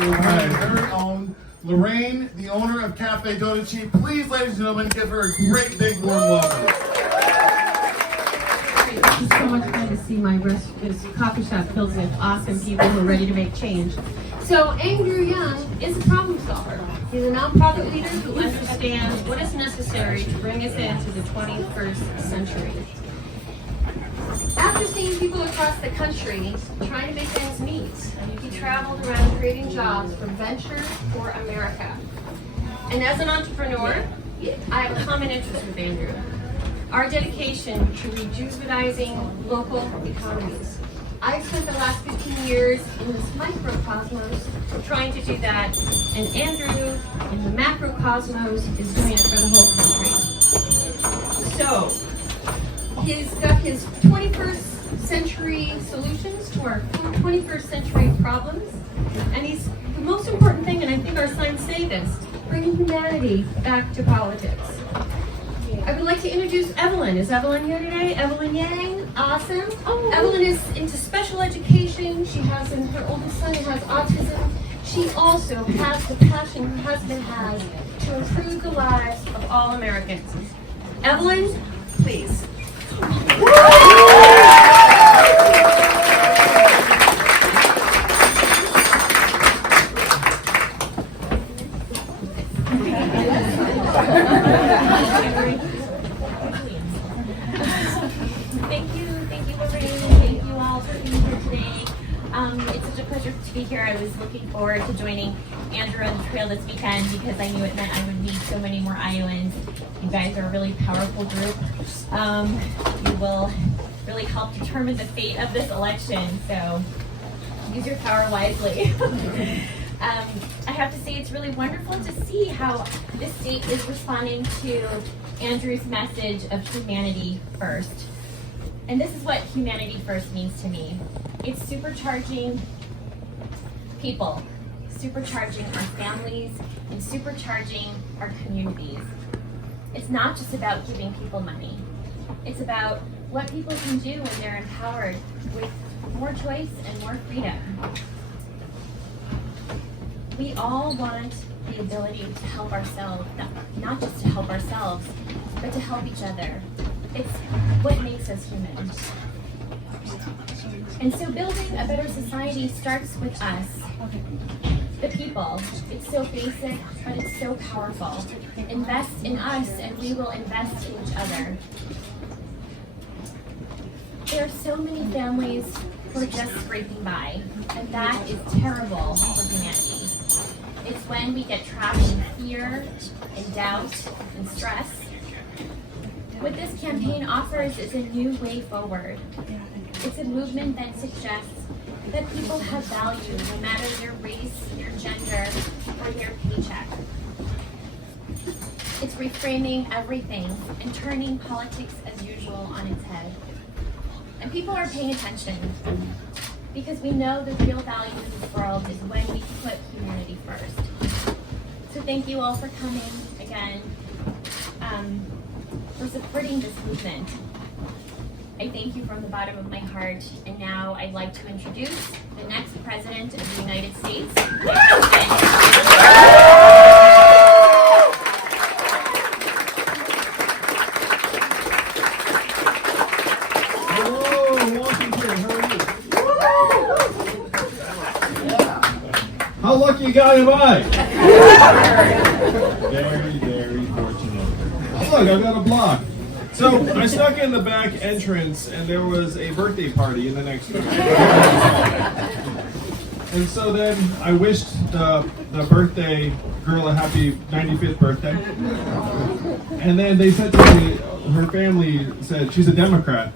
my very own Lorraine, the owner of Cafe Dodici. Please, ladies and gentlemen, give her a great big warm welcome. It's so much fun to see my this coffee shop filled with awesome people who are ready to make change. So Andrew Young is a problem solver. He's a nonprofit leader who understands what is necessary to bring us into the 21st century. After seeing people across the country trying to make ends meet, he traveled around creating jobs for Venture for America. And as an entrepreneur, I have a common interest with Andrew. Our dedication to rejuvenating local economies. I've spent the last 15 years in this microcosmos trying to do that, and Andrew in the macrocosmos is doing it for the whole country. So, he's got his 21st century solutions to our 21st century problems, and he's, the most important thing, and I think our signs say this, bringing humanity back to politics. I would like to introduce Evelyn. Is Evelyn here today? Evelyn Yang, awesome. Evelyn is into special education. She has, her oldest son who has autism. She also has the passion her husband has to improve the lives of all Americans. Evelyn, please. It's such a pleasure to be here. I was looking forward to joining Andrew on the trail this weekend because I knew it meant I would meet so many more Iowans. You guys are a really powerful group. You will really help determine the fate of this election, so use your power wisely. I have to say it's really wonderful to see how this state is responding to Andrew's message of humanity first. And this is what humanity first means to me. It's supercharging people, supercharging our families, and supercharging our communities. It's not just about giving people money. It's about what people can do when they're empowered with more choice and more freedom. We all want the ability to help ourselves, not just to help ourselves, but to help each other. It's what makes us human. And so building a better society starts with us, the people. It's so basic, but it's so powerful. Invest in us and we will invest in each other. There are so many families who are just scraping by, and that is terrible for humanity. It's when we get trapped in fear and doubt and stress. What this campaign offers is a new way forward. It's a movement that suggests that people have value no matter their race, their gender, or their paycheck. It's reframing everything and turning politics as usual on its head. And people are paying attention because we know the real value in this world is when we put humanity first. So thank you all for coming again, for supporting this movement. I thank you from the bottom of my heart, and now I'd like to introduce the next President of the United States. Hello, Washington, how are you? How lucky a guy am I? Very, very fortunate. Oh, look, I've got a block. So I snuck in the back entrance, and there was a birthday party in the next room. And so then I wished the birthday girl a happy 95th birthday. And then they said to me, her family said, she's a Democrat.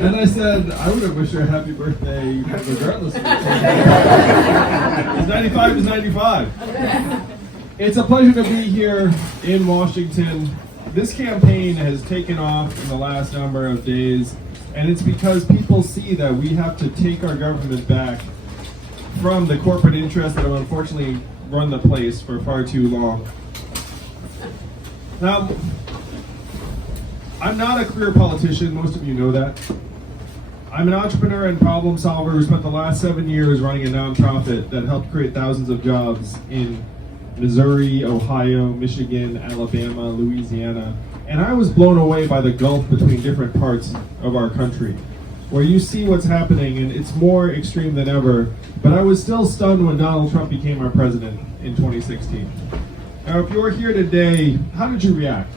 And I said, I would have wished her a happy birthday regardless of it. 95 is 95. It's a pleasure to be here in Washington. This campaign has taken off in the last number of days, and it's because people see that we have to take our government back from the corporate interests that have unfortunately run the place for far too long. Now, I'm not a career politician, most of you know that. I'm an entrepreneur and problem solver who spent the last 7 years running a nonprofit that helped create thousands of jobs in Missouri, Ohio, Michigan, Alabama, Louisiana. And I was blown away by the gulf between different parts of our country, where you see what's happening and it's more extreme than ever. But I was still stunned when Donald Trump became our president in 2016. Now, if you're here today, how did you react?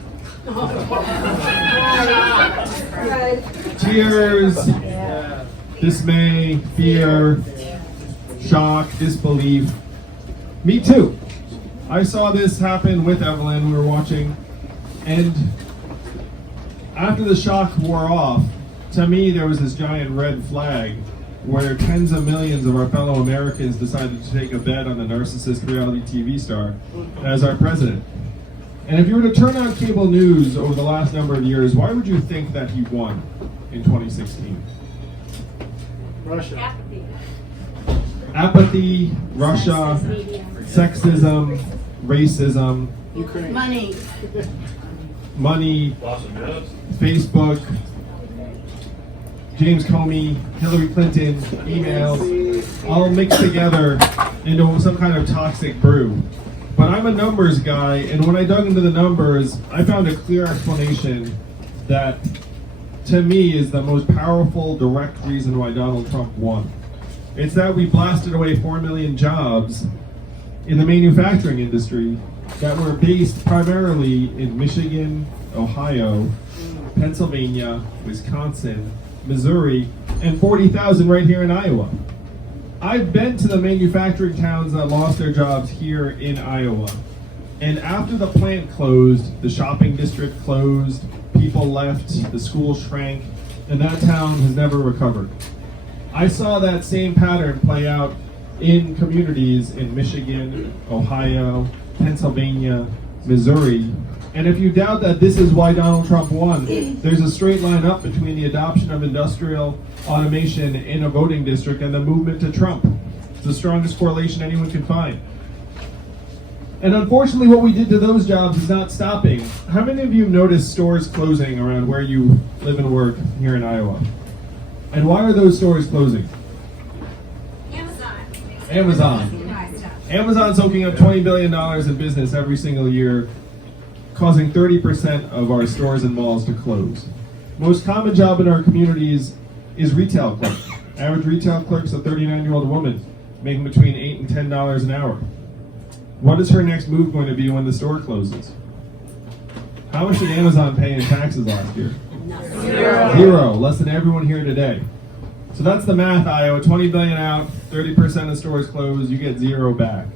Tears, dismay, fear, shock, disbelief. Me too. I saw this happen with Evelyn. We were watching, and after the shock wore off, to me there was this giant red flag where tens of millions of our fellow Americans decided to take a bet on the narcissist reality TV star as our president. And if you were to turn on cable news over the last number of years, why would you think that he won in 2016? Russia. Apathy, Russia, sexism, racism, Ukraine. money, Facebook, James Comey, Hillary Clinton, emails, all mixed together into some kind of toxic brew. But I'm a numbers guy, and when I dug into the numbers, I found a clear explanation that, to me, is the most powerful, direct reason why Donald Trump won. It's that we blasted away 4 million jobs in the manufacturing industry that were based primarily in Michigan, Ohio, Pennsylvania, Wisconsin, Missouri, and 40,000 right here in Iowa. I've been to the manufacturing towns that lost their jobs here in Iowa. And after the plant closed, the shopping district closed, people left, the school shrank, and that town has never recovered. I saw that same pattern play out in communities in Michigan, Ohio, Pennsylvania, Missouri. And if you doubt that this is why Donald Trump won, there's a straight line up between the adoption of industrial automation in a voting district and the movement to Trump. It's the strongest correlation anyone can find. And unfortunately, what we did to those jobs is not stopping. How many of you have noticed stores closing around where you live and work here in Iowa? And why are those stores closing? Amazon's soaking up $20 billion in business every single year, causing 30% of our stores and malls to close. Most common job in our communities is retail clerk. Average retail clerk's a 39-year-old woman making between $8 and $10 an hour. What is her next move going to be when the store closes? How much did Amazon pay in taxes last year? Zero. Less than everyone here today. So that's the math, Iowa. 20 billion out, 30% of stores closed, you get zero back.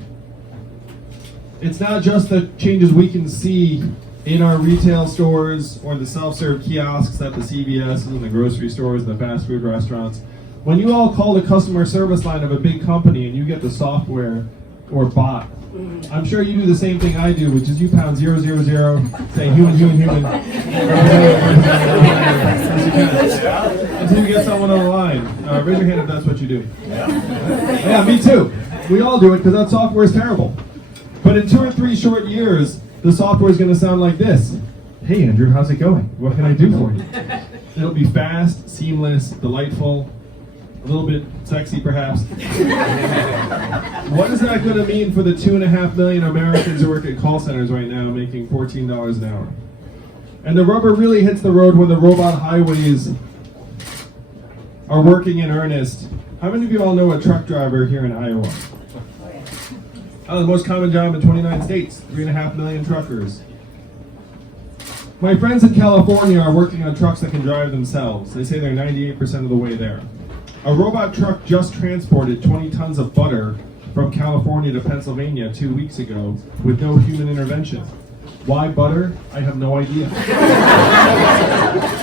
It's not just the changes we can see in our retail stores or the self-serve kiosks at the CVSs and the grocery stores and the fast food restaurants. When you all call the customer service line of a big company and you get the software or bot, I'm sure you do the same thing I do, which is you pound 000, say human, until you get someone on the line. Raise your hand if that's what you do. Yeah, me too. We all do it because that software is terrible. But in 2 or 3 short years, the software is going to sound like this. Hey Andrew, how's it going? What can I do for you? It'll be fast, seamless, delightful, a little bit sexy perhaps. What is that going to mean for the 2.5 million Americans who work at call centers right now making $14 an hour? And the rubber really hits the road when the robot highways are working in earnest. How many of you all know a truck driver here in Iowa? The most common job in 29 states, 3.5 million truckers. My friends in California are working on trucks that can drive themselves. They say they're 98% of the way there. A robot truck just transported 20 tons of butter from California to Pennsylvania 2 weeks ago with no human intervention. Why butter? I have no idea.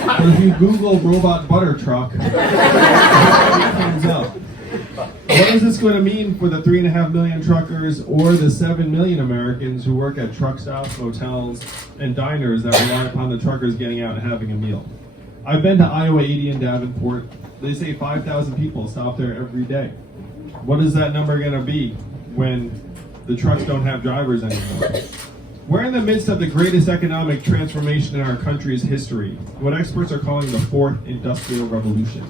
But if you Google robot butter truck, it comes up. What is this going to mean for the 3.5 million truckers or the 7 million Americans who work at truck stops, motels, and diners that rely upon the truckers getting out and having a meal? I've been to Iowa 80 in Davenport. They say 5,000 people stop there every day. What is that number going to be when the trucks don't have drivers anymore? We're in the midst of the greatest economic transformation in our country's history, what experts are calling the 4th Industrial Revolution.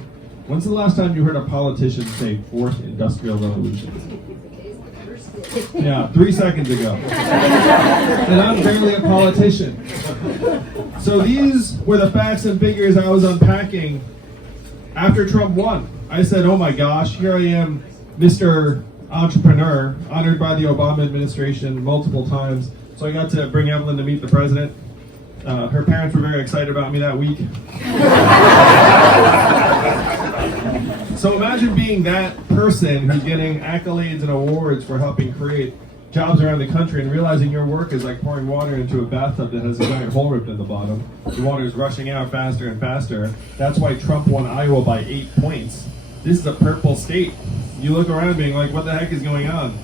When's the last time you heard a politician say fourth industrial revolution? Yeah, 3 seconds ago. And I'm barely a politician. So these were the facts and figures I was unpacking after Trump won. I said, oh my gosh, here I am, Mr. Entrepreneur, honored by the Obama administration multiple times. So I got to bring Evelyn to meet the president. Her parents were very excited about me that week. So imagine being that person who's getting accolades and awards for helping create jobs around the country and realizing your work is like pouring water into a bathtub that has a giant hole ripped in the bottom. The water is rushing out faster and faster. That's why Trump won Iowa by 8 points. This is a purple state. You look around being like, what the heck is going on?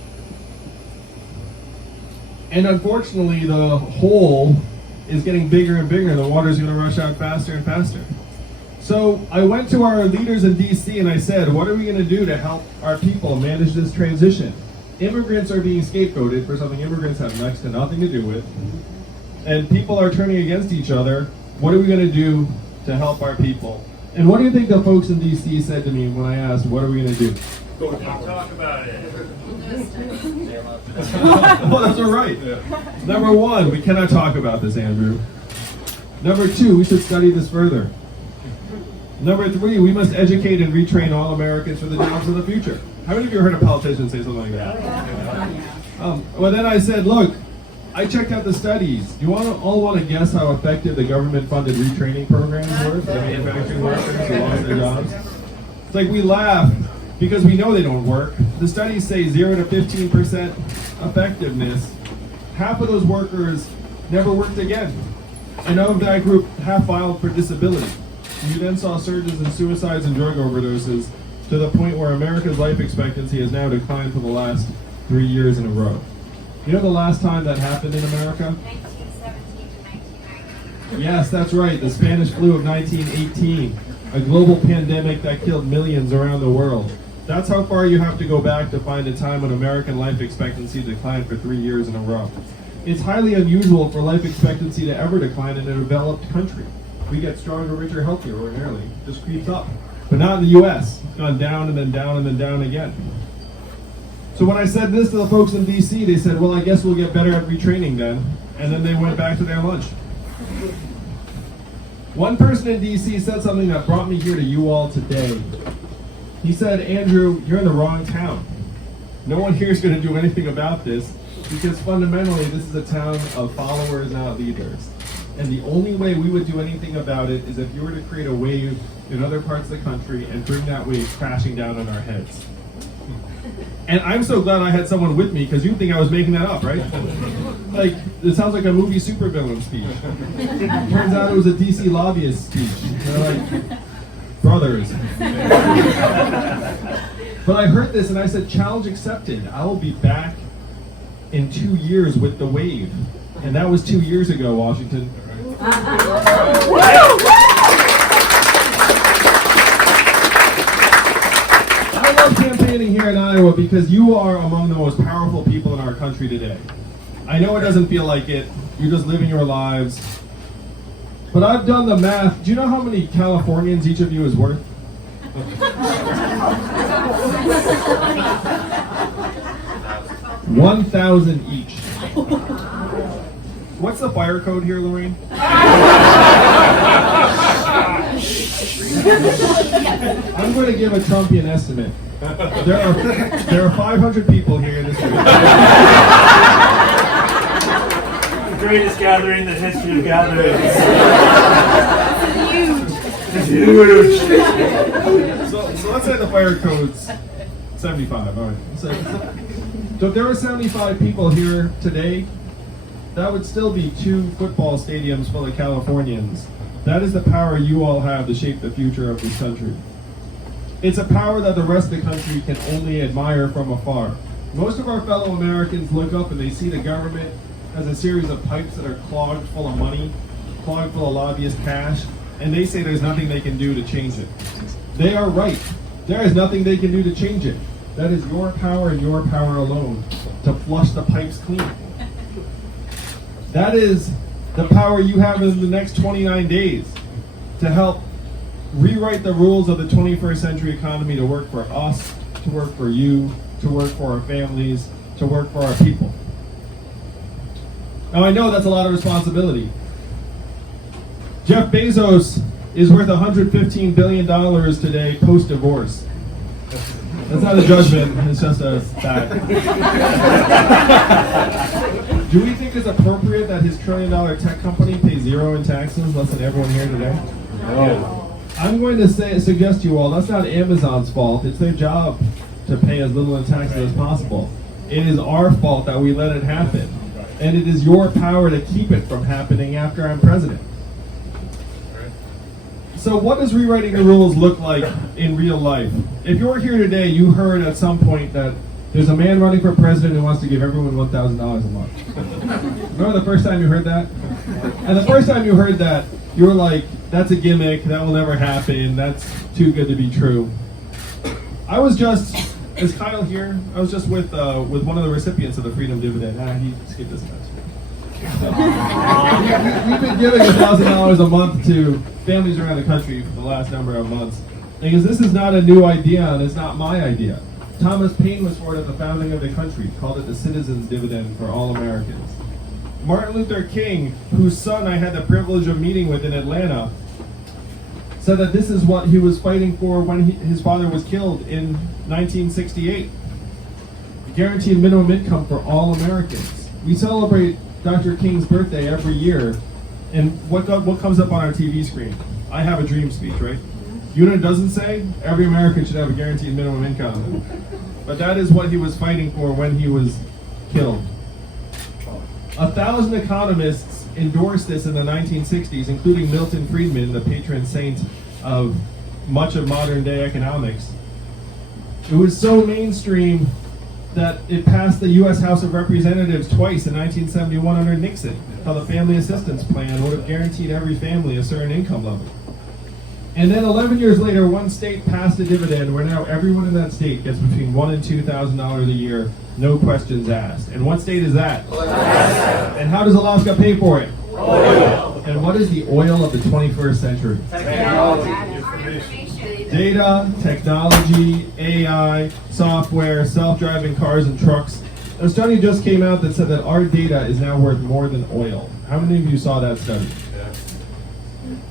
And unfortunately, the hole is getting bigger and bigger. The water is going to rush out faster and faster. So I went to our leaders in DC and I said, what are we going to do to help our people manage this transition? Immigrants are being scapegoated for something immigrants have next to nothing to do with. And people are turning against each other. What are we going to do to help our people? And what do you think the folks in DC said to me when I asked, what are we going to do? Don't talk about it. Well, that's all right. Number one, we cannot talk about this, Andrew. Number two, we should study this further. Number three, we must educate and retrain all Americans for the jobs of the future. How many of you heard a politician say something like that? Well, then I said, look, I checked out the studies. Do you all want to guess how effective the government-funded retraining programs were for the manufacturing workers who lost their jobs? It's like we laugh because we know they don't work. The studies say 0 to 15% effectiveness. Half of those workers never worked again. And of that group, half filed for disability. You then saw surges in suicides and drug overdoses to the point where America's life expectancy has now declined for the last 3 years in a row. You know the last time that happened in America? 1917 to 1990. Yes, that's right, the Spanish flu of 1918, a global pandemic that killed millions around the world. That's how far you have to go back to find a time when American life expectancy declined for 3 years in a row. It's highly unusual for life expectancy to ever decline in a developed country. We get stronger, richer, healthier ordinarily. It just creeps up. But not in the US. It's gone down and then down and then down again. So when I said this to the folks in DC, they said, well, I guess we'll get better at retraining then. And then they went back to their lunch. One person in DC said something that brought me here to you all today. He said, Andrew, you're in the wrong town. No one here is going to do anything about this because fundamentally this is a town of followers, not leaders. And the only way we would do anything about it is if you were to create a wave in other parts of the country and bring that wave crashing down on our heads. And I'm so glad I had someone with me because you'd think I was making that up, right? Like, it sounds like a movie supervillain speech. Turns out it was a DC lobbyist speech. They're like, brothers. But I heard this and I said, challenge accepted. I will be back in 2 years with the wave. And that was 2 years ago, Washington. I love campaigning here in Iowa because you are among the most powerful people in our country today. I know it doesn't feel like it. You're just living your lives. But I've done the math. Do you know how many Californians each of you is worth? 1,000 each. What's the fire code here, Lorraine? I'm going to give a Trumpian estimate. There are 500 people here in this room. The greatest gathering in the history of gatherings. It's huge. So let's say the fire code's 75. All right. So if there were 75 people here today, that would still be 2 football stadiums full of Californians. That is the power you all have to shape the future of this country. It's a power that the rest of the country can only admire from afar. Most of our fellow Americans look up and they see the government as a series of pipes that are clogged full of money, clogged full of lobbyist cash, and they say there's nothing they can do to change it. They are right. There is nothing they can do to change it. That is your power and your power alone to flush the pipes clean. That is the power you have in the next 29 days to help rewrite the rules of the 21st century economy to work for us, to work for you, to work for our families, to work for our people. Now I know that's a lot of responsibility. Jeff Bezos is worth $115 billion today post-divorce. That's not a judgment, it's just a fact. Do we think it's appropriate that his $1 trillion tech company pays zero in taxes, less than everyone here today? No. I'm going to suggest to you all, that's not Amazon's fault. It's their job to pay as little in taxes as possible. It is our fault that we let it happen. And it is your power to keep it from happening after I'm president. So what does rewriting the rules look like in real life? If you're here today, you heard at some point that there's a man running for president who wants to give everyone $1,000 a month. Remember the first time you heard that? And the first time you heard that, you were like, that's a gimmick, that will never happen, that's too good to be true. I was just, is Kyle here? I was just with one of the recipients of the Freedom Dividend. He skipped this next week. We've been giving $1,000 a month to families around the country for the last number of months. Because this is not a new idea, and it's not my idea. Thomas Paine was for it at the founding of the country, called it the Citizens Dividend for all Americans. Martin Luther King, whose son I had the privilege of meeting with in Atlanta, said that this is what he was fighting for when his father was killed in 1968. Guaranteed minimum income for all Americans. We celebrate Dr. King's birthday every year, and what comes up on our TV screen? I have a dream speech, right? You know what it doesn't say? Every American should have a guaranteed minimum income. But that is what he was fighting for when he was killed. 1,000 economists endorsed this in the 1960s, including Milton Friedman, the patron saint of much of modern day economics. It was so mainstream that it passed the U.S. House of Representatives twice in 1971 under Nixon, how the Family Assistance Plan would have guaranteed every family a certain income level. And then 11 years later, one state passed a dividend where now everyone in that state gets between $1,000 and $2,000 a year, no questions asked. And what state is that? Alaska. And how does Alaska pay for it? Oil. And what is the oil of the 21st century? Technology. Data, technology, AI, software, self-driving cars and trucks. A study just came out that said that our data is now worth more than oil. How many of you saw that study?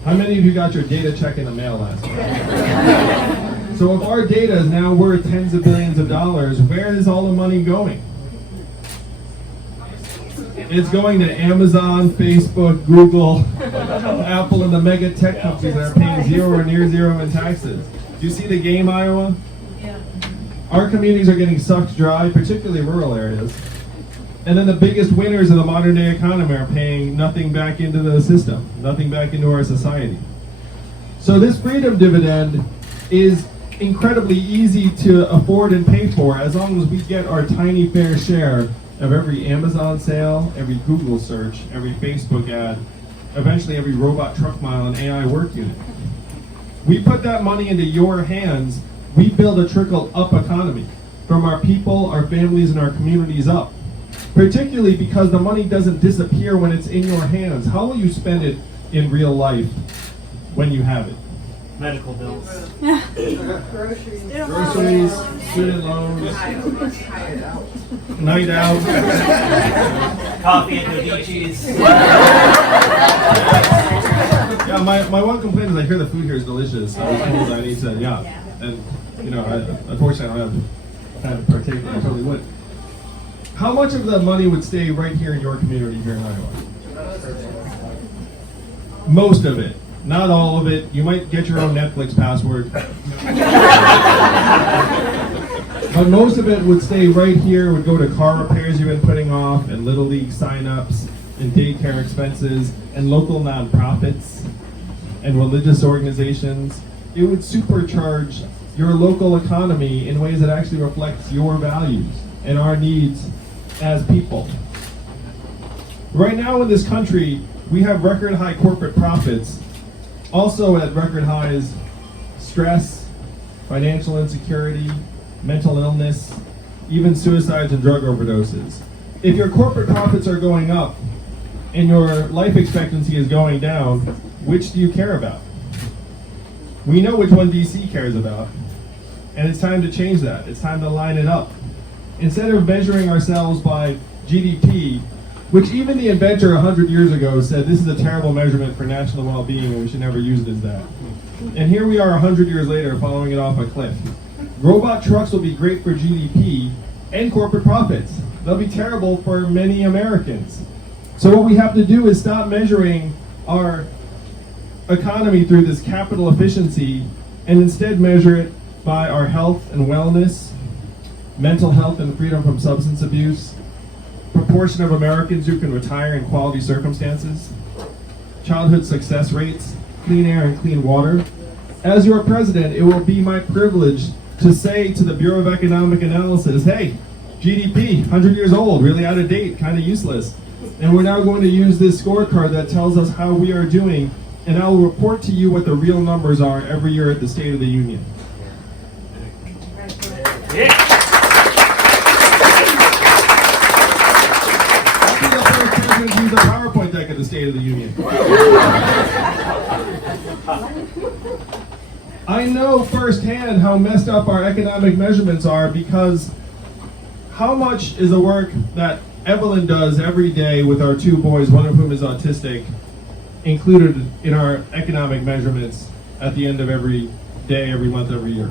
How many of you got your data check in the mail last night? So if our data is now worth tens of billions of dollars, where is all the money going? It's going to Amazon, Facebook, Google, Apple, and the mega tech companies that are paying zero or near zero in taxes. Do you see the game, Iowa? Yeah. Our communities are getting sucked dry, particularly rural areas. And then the biggest winners of the modern day economy are paying nothing back into the system, nothing back into our society. So this freedom dividend is incredibly easy to afford and pay for as long as we get our tiny fair share of every Amazon sale, every Google search, every Facebook ad, eventually every robot truck mile and AI work unit. We put that money into your hands, we build a trickle-up economy from our people, our families, and our communities up. Particularly because the money doesn't disappear when it's in your hands. How will you spend it in real life when you have it? Medical bills. Groceries, student loans, night out. Coffee at Dodici's. Yeah, my one complaint is I hear the food here is delicious. I was told I need to, and unfortunately I don't have time to partake, but I totally would. How much of the money would stay right here in your community here in Iowa? Most of it. Not all of it. You might get your own Netflix password. But most of it would stay right here, would go to car repairs you've been putting off, and Little League sign-ups, and daycare expenses, and local nonprofits, and religious organizations. It would supercharge your local economy in ways that actually reflects your values and our needs as people. Right now in this country, we have record high corporate profits, also at record highs stress, financial insecurity, mental illness, even suicides and drug overdoses. If your corporate profits are going up and your life expectancy is going down, which do you care about? We know which one DC cares about. And it's time to change that. It's time to line it up. Instead of measuring ourselves by GDP, which even the inventor 100 years ago said this is a terrible measurement for national well-being and we should never use it as that. And here we are 100 years later following it off a cliff. Robot trucks will be great for GDP and corporate profits. They'll be terrible for many Americans. So what we have to do is stop measuring our economy through this capital efficiency and instead measure it by our health and wellness, mental health and freedom from substance abuse, proportion of Americans who can retire in quality circumstances, childhood success rates, clean air and clean water. As your president, it will be my privilege to say to the Bureau of Economic Analysis, hey, GDP, 100 years old, really out of date, kind of useless. And we're now going to use this scorecard that tells us how we are doing, and I will report to you what the real numbers are every year at the State of the Union. Yeah. I'll be the first president to use a PowerPoint deck at the State of the Union. I know firsthand how messed up our economic measurements are, because how much is the work that Evelyn does every day with our two boys, one of whom is autistic, included in our economic measurements at the end of every day, every month, every year?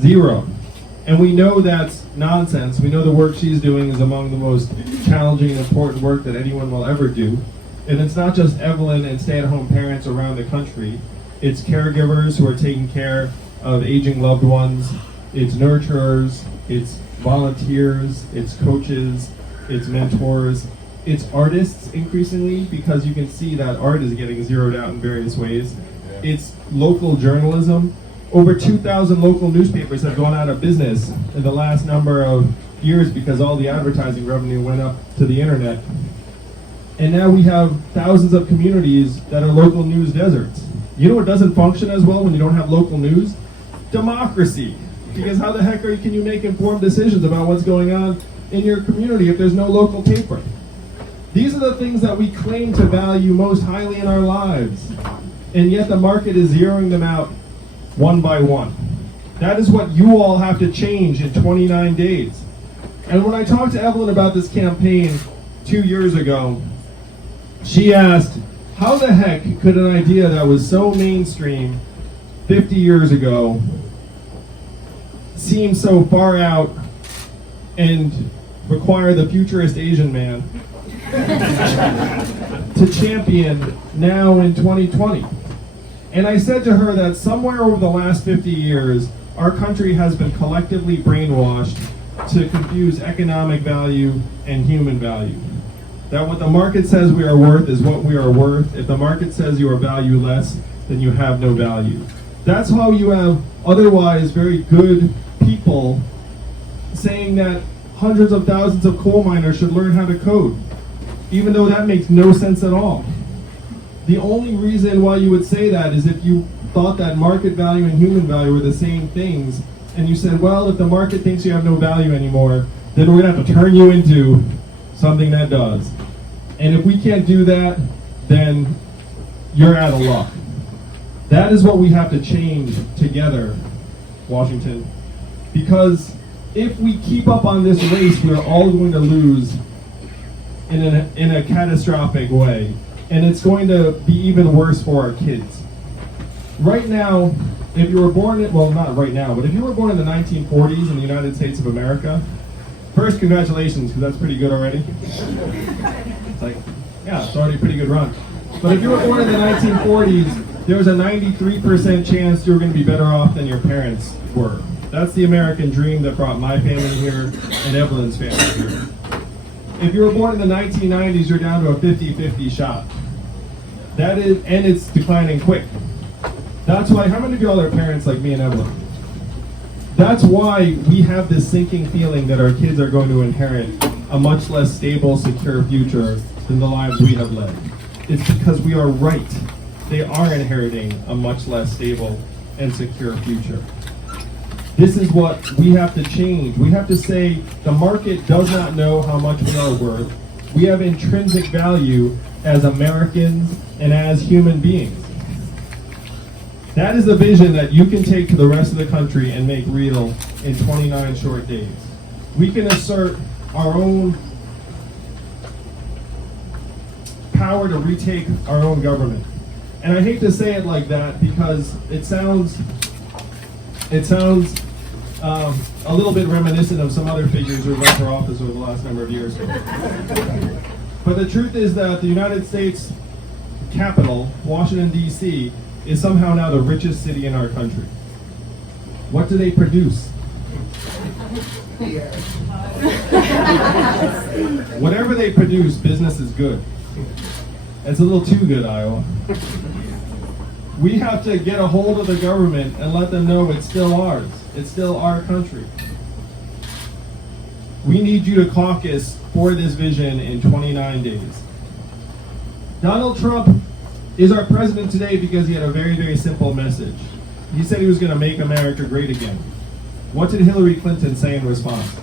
Zero. And we know that's nonsense. We know the work she's doing is among the most challenging and important work that anyone will ever do. And it's not just Evelyn and stay-at-home parents around the country. It's caregivers who are taking care of aging loved ones. It's nurturers. It's volunteers. It's coaches. It's mentors. It's artists increasingly, because you can see that art is getting zeroed out in various ways. It's local journalism. Over 2,000 local newspapers have gone out of business in the last number of years because all the advertising revenue went up to the internet. And now we have thousands of communities that are local news deserts. You know what doesn't function as well when you don't have local news? Democracy. Because how the heck can you make informed decisions about what's going on in your community if there's no local paper? These are the things that we claim to value most highly in our lives. And yet the market is zeroing them out one by one. That is what you all have to change in 29 days. And when I talked to Evelyn about this campaign 2 years ago, she asked, how the heck could an idea that was so mainstream 50 years ago seem so far out and require the futurist Asian man to champion now in 2020? And I said to her that somewhere over the last 50 years, our country has been collectively brainwashed to confuse economic value and human value. That what the market says we are worth is what we are worth. If the market says you are valueless, then you have no value. That's how you have otherwise very good people saying that hundreds of thousands of coal miners should learn how to code, even though that makes no sense at all. The only reason why you would say that is if you thought that market value and human value were the same things, and you said, well, if the market thinks you have no value anymore, then we're going to have to turn you into something that does. And if we can't do that, then you're out of luck. That is what we have to change together, Washington. Because if we keep up on this race, we are all going to lose in a catastrophic way. And it's going to be even worse for our kids. Right now, if you were born in, well, not right now, but if you were born in the 1940s in the United States of America, first, congratulations, because that's pretty good already. It's like, yeah, it's already a pretty good run. But if you were born in the 1940s, there was a 93% chance you were going to be better off than your parents were. That's the American dream that brought my family here and Evelyn's family here. If you were born in the 1990s, you're down to a 50-50 shot. That is, and it's declining quick. That's why, how many of y'all are parents like me and Evelyn? That's why we have this sinking feeling that our kids are going to inherit a much less stable, secure future than the lives we have led. It's because we are right. They are inheriting a much less stable and secure future. This is what we have to change. We have to say the market does not know how much we are worth. We have intrinsic value as Americans and as human beings. That is the vision that you can take to the rest of the country and make real in 29 short days. We can assert our own power to retake our own government. And I hate to say it like that because it sounds a little bit reminiscent of some other figures who run for office over the last number of years. But the truth is that the United States capital, Washington, D.C., is somehow now the richest city in our country. What do they produce? Whatever they produce, business is good. It's a little too good, Iowa. We have to get a hold of the government and let them know it's still ours. It's still our country. We need you to caucus for this vision in 29 days. Donald Trump is our president today because he had a very, very simple message. He said he was going to make America great again. What did Hillary Clinton say in response?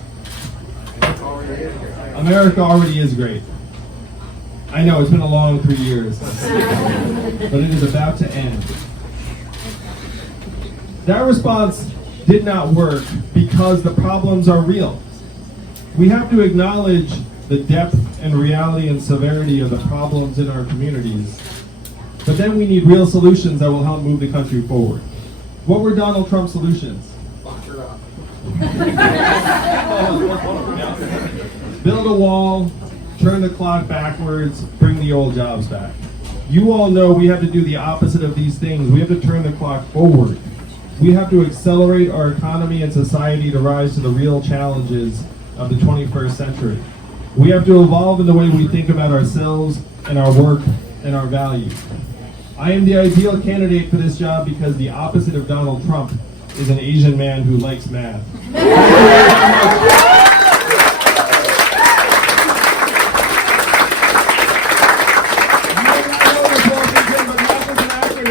America already is great. I know, it's been a long 3 years, but it is about to end. That response did not work because the problems are real. We have to acknowledge the depth and reality and severity of the problems in our communities, but then we need real solutions that will help move the country forward. What were Donald Trump's solutions? Build a wall, turn the clock backwards, bring the old jobs back. You all know we have to do the opposite of these things. We have to turn the clock forward. We have to accelerate our economy and society to rise to the real challenges of the 21st century. We have to evolve in the way we think about ourselves and our work and our values. I am the ideal candidate for this job because the opposite of Donald Trump is an Asian man who likes math.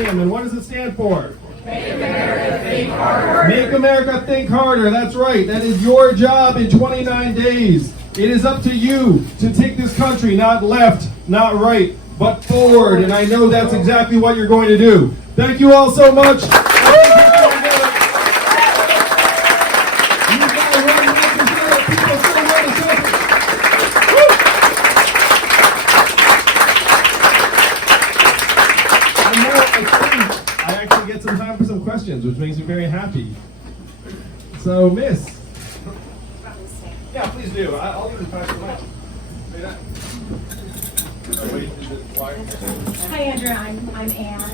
And what does it stand for? Make America think harder. Make America think harder. That's right. That is your job in 29 days. It is up to you to take this country not left, not right, but forward. And I know that's exactly what you're going to do. Thank you all so much. Some time for some questions, which makes me very happy. So, Miss. Yeah, please do. I'll even pass the mic. Hi, Andrew. I'm Anne,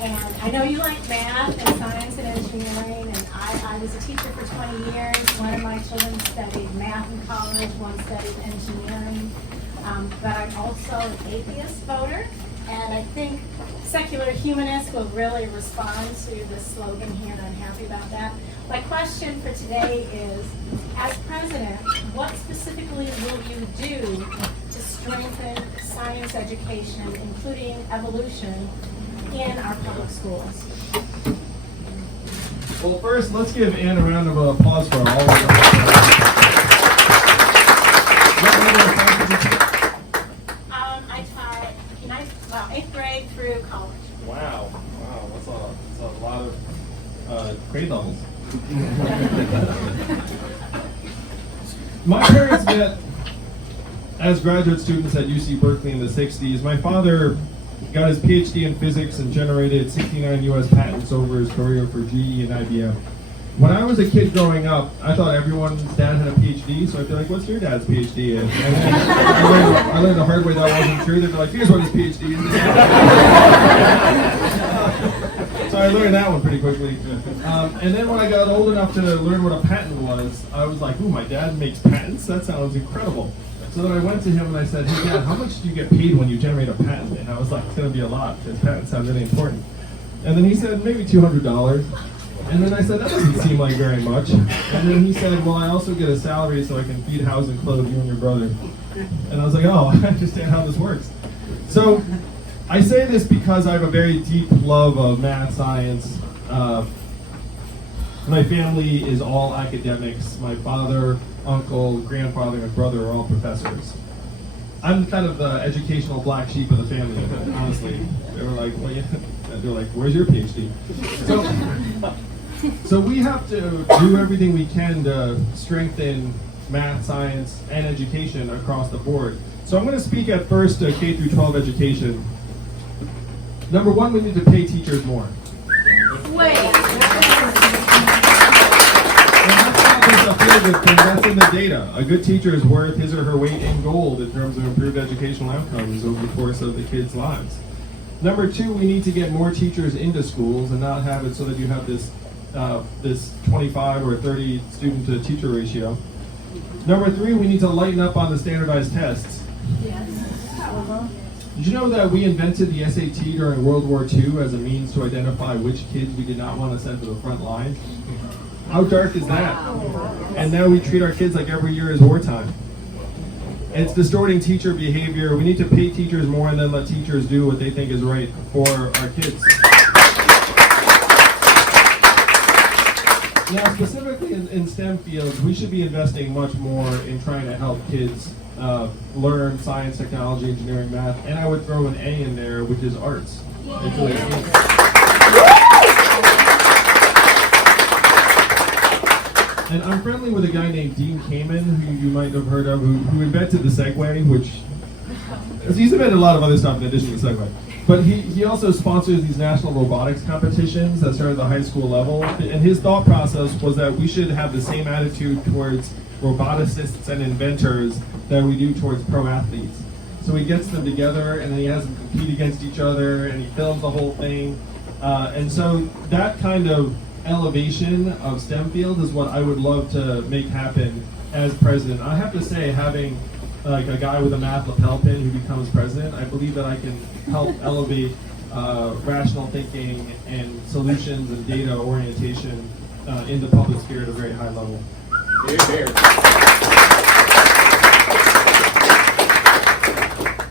and I know you like math and science and engineering, and I was a teacher for 20 years. One of my children studied math in college, one studied engineering, but I'm also an atheist voter. And I think secular humanists will really respond to the slogan here, and I'm happy about that. My question for today is, as president, what specifically will you do to strengthen science education, including evolution, in our public schools? Well, first, let's give Anne a round of applause for all of them. I taught 8th grade through college. Wow, that's a lot of grade levels. My parents met as graduate students at UC Berkeley in the 60s. My father got his PhD in physics and generated 69 US patents over his career for GE and IBM. When I was a kid growing up, I thought everyone's dad had a PhD, so I'd be like, what's your dad's PhD in? And then I learned the hard way that wasn't true. They'd be like, here's what his PhD is. So I learned that one pretty quickly. And then when I got old enough to learn what a patent was, I was like, ooh, my dad makes patents? That sounds incredible. So then I went to him and I said, hey, Dad, how much do you get paid when you generate a patent? And I was like, it's going to be a lot, because patents sound really important. And then he said, maybe $200. And then I said, that doesn't seem like very much. And then he said, well, I also get a salary so I can feed, house, and clothe you and your brother. And I was like, oh, I understand how this works. So I say this because I have a very deep love of math, science. My family is all academics. My father, uncle, grandfather, and brother are all professors. I'm kind of the educational black sheep of the family, honestly. They were like, well, yeah. They're like, where's your PhD? So we have to do everything we can to strengthen math, science, and education across the board. So I'm going to speak at first to K through 12 education. Number one, we need to pay teachers more. That's in the data. A good teacher is worth his or her weight in gold in terms of improved educational outcomes over the course of the kids' lives. Number two, we need to get more teachers into schools and not have it so that you have this 25 or 30 student to teacher ratio. Number three, we need to lighten up on the standardized tests. Did you know that we invented the SAT during World War II as a means to identify which kids we did not want to send to the front lines? How dark is that? And now we treat our kids like every year is wartime. It's distorting teacher behavior. We need to pay teachers more and then let teachers do what they think is right for our kids. Now, specifically in STEM fields, we should be investing much more in trying to help kids learn science, technology, engineering, math, and I would throw an A in there, which is arts. It's really cool. And I'm friendly with a guy named Dean Kamen, who you might have heard of, who invented the Segway, which he's invented a lot of other stuff in addition to the Segway. But he also sponsors these national robotics competitions that start at the high school level. And his thought process was that we should have the same attitude towards roboticists and inventors that we do towards pro athletes. So he gets them together and then he has them compete against each other and he films the whole thing. And so that kind of elevation of STEM field is what I would love to make happen as president. I have to say, having like a guy with a math lapel pin who becomes president, I believe that I can help elevate rational thinking and solutions and data orientation in the public sphere at a very high level.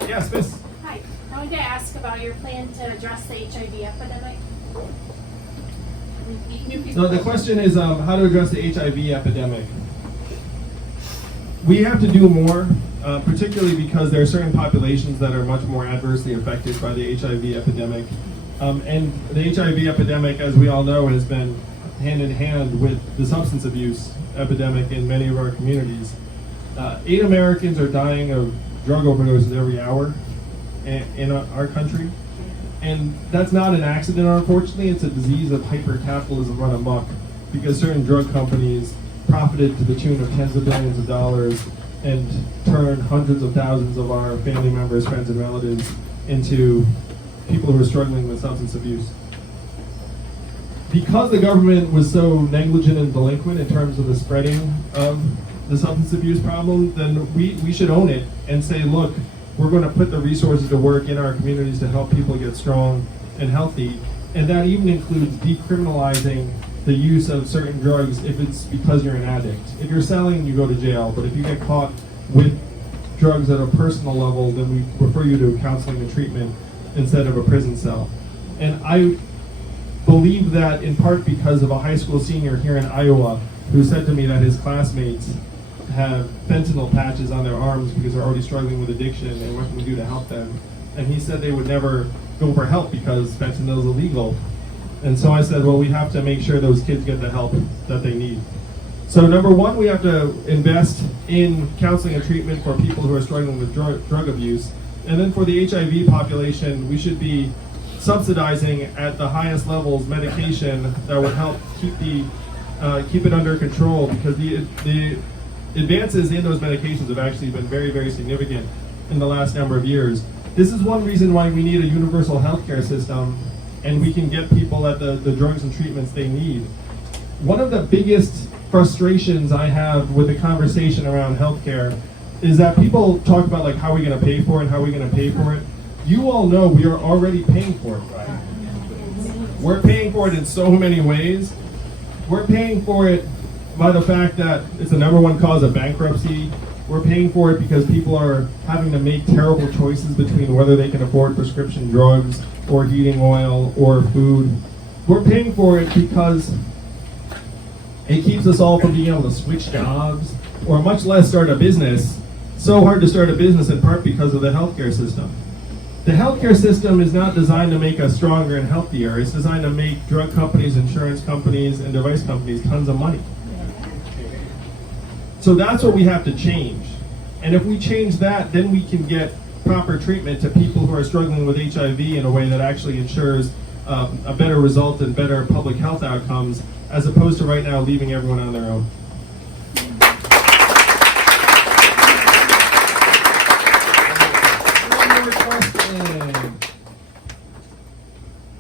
Yes, Miss. Hi, I wanted to ask about your plan to address the HIV epidemic. No, the question is how to address the HIV epidemic. We have to do more, particularly because there are certain populations that are much more adversely affected by the HIV epidemic. And the HIV epidemic, as we all know, has been hand in hand with the substance abuse epidemic in many of our communities. 8 Americans are dying of drug overdoses every hour in our country. And that's not an accident, unfortunately. It's a disease of hyper-capitalism run amok because certain drug companies profited to the tune of tens of billions of dollars and turned hundreds of thousands of our family members, friends, and relatives into people who are struggling with substance abuse. Because the government was so negligent and delinquent in terms of the spreading of the substance abuse problem, then we should own it and say, look, we're going to put the resources to work in our communities to help people get strong and healthy. And that even includes decriminalizing the use of certain drugs if it's because you're an addict. If you're selling, you go to jail. But if you get caught with drugs at a personal level, then we refer you to counseling and treatment instead of a prison cell. And I believe that in part because of a high school senior here in Iowa who said to me that his classmates have fentanyl patches on their arms because they're already struggling with addiction and what can we do to help them. And he said they would never go for help because fentanyl is illegal. And so I said, well, we have to make sure those kids get the help that they need. So number one, we have to invest in counseling and treatment for people who are struggling with drug abuse. And then for the HIV population, we should be subsidizing at the highest levels medication that would help keep it under control, because the advances in those medications have actually been very, very significant in the last number of years. This is one reason why we need a universal healthcare system, and we can get people at the drugs and treatments they need. One of the biggest frustrations I have with the conversation around healthcare is that people talk about like how are we going to pay for it, how are we going to pay for it. You all know we are already paying for it, right? We're paying for it in so many ways. We're paying for it by the fact that it's the #1 cause of bankruptcy. We're paying for it because people are having to make terrible choices between whether they can afford prescription drugs or heating oil or food. We're paying for it because it keeps us all from being able to switch jobs or much less start a business so hard to start a business in part because of the healthcare system. The healthcare system is not designed to make us stronger and healthier. It's designed to make drug companies, insurance companies, and device companies tons of money. So that's what we have to change. And if we change that, then we can get proper treatment to people who are struggling with HIV in a way that actually ensures a better result and better public health outcomes, as opposed to right now leaving everyone on their own.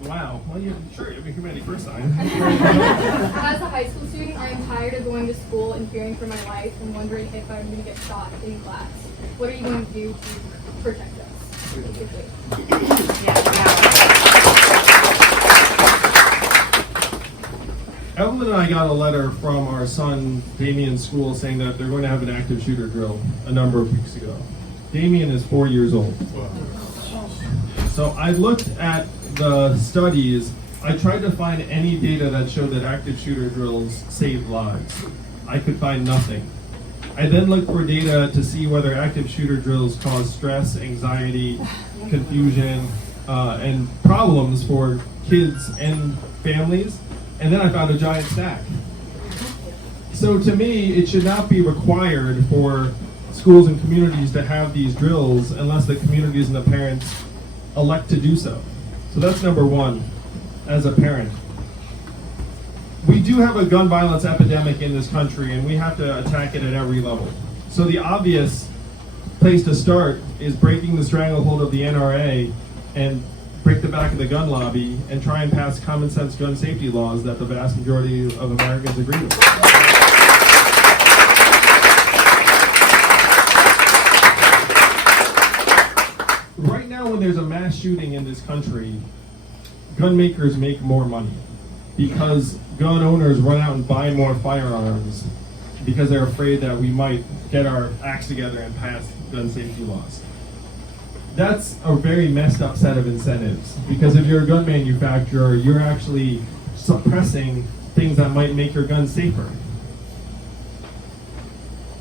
Wow. Well, sure, you have a humanity first sign. As a high school student, I am tired of going to school and fearing for my life and wondering if I'm going to get shot in class. What are you going to do to protect us, basically? Evelyn and I got a letter from our son Damien's school saying that they're going to have an active shooter drill a number of weeks ago. Damien is 4 years old. So I looked at the studies. I tried to find any data that showed that active shooter drills saved lives. I could find nothing. I then looked for data to see whether active shooter drills cause stress, anxiety, confusion, and problems for kids and families. And then I found a giant stack. So to me, it should not be required for schools and communities to have these drills unless the communities and the parents elect to do so. So that's number one, as a parent. We do have a gun violence epidemic in this country, and we have to attack it at every level. So the obvious place to start is breaking the stranglehold of the NRA and break the back of the gun lobby and try and pass common sense gun safety laws that the vast majority of Americans agree with. Right now, when there's a mass shooting in this country, gun makers make more money because gun owners run out and buy more firearms because they're afraid that we might get our acts together and pass gun safety laws. That's a very messed up set of incentives, because if you're a gun manufacturer, you're actually suppressing things that might make your gun safer.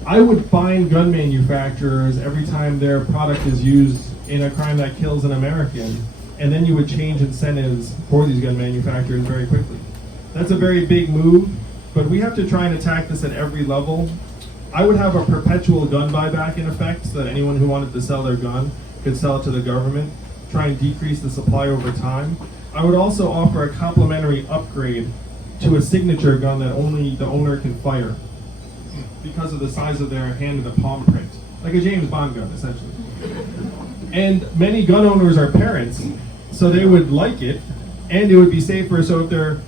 I would fine gun manufacturers every time their product is used in a crime that kills an American, and then you would change incentives for these gun manufacturers very quickly. That's a very big move, but we have to try and attack this at every level. I would have a perpetual gun buyback in effect, so that anyone who wanted to sell their gun could sell it to the government, try and decrease the supply over time. I would also offer a complimentary upgrade to a signature gun that only the owner can fire because of the size of their hand and the palm print, like a James Bond gun, essentially. And many gun owners are parents, so they would like it, and it would be safer, so if their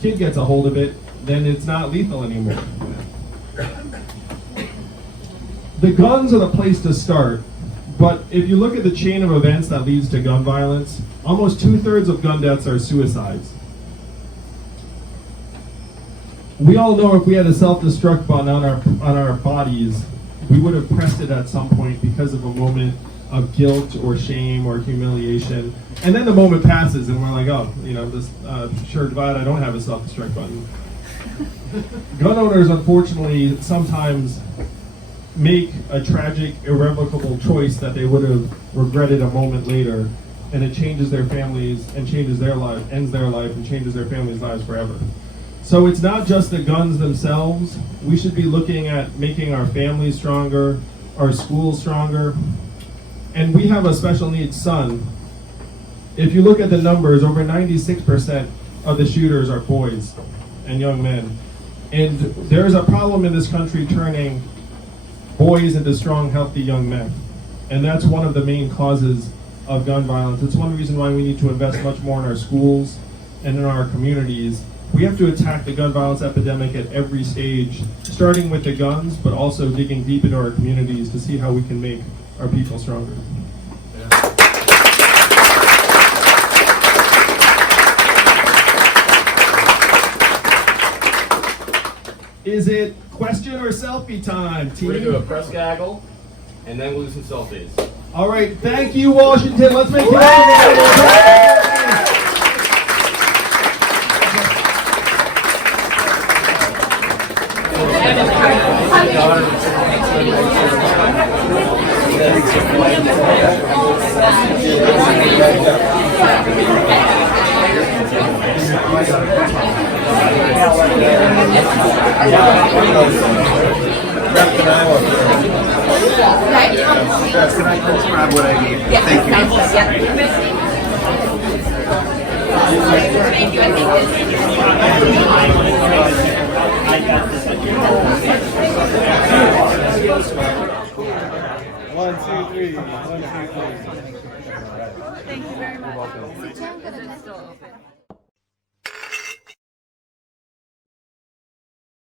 kid gets a hold of it, then it's not lethal anymore. The guns are the place to start. But if you look at the chain of events that leads to gun violence, almost 2/3 of gun deaths are suicides. We all know if we had a self-destruct button on our bodies, we would have pressed it at some point because of a moment of guilt or shame or humiliation. And then the moment passes and we're like, oh, sure glad I don't have a self-destruct button. Gun owners, unfortunately, sometimes make a tragic, irrevocable choice that they would have regretted a moment later, and it changes their families and changes their life, ends their life, and changes their families' lives forever. So it's not just the guns themselves. We should be looking at making our families stronger, our schools stronger. And we have a special needs son. If you look at the numbers, over 96% of the shooters are boys and young men. And there's a problem in this country turning boys into strong, healthy young men. And that's one of the main causes of gun violence. It's one reason why we need to invest much more in our schools and in our communities. We have to attack the gun violence epidemic at every stage, starting with the guns, but also digging deep into our communities to see how we can make our people stronger. Is it question or selfie time, team? We're going to do a press gaggle, and then we'll do some selfies. All right, thank you, Washington. Let's make it. Can I transcribe what I need? Thank you. One, two, three. One, two, three. Thank you very much.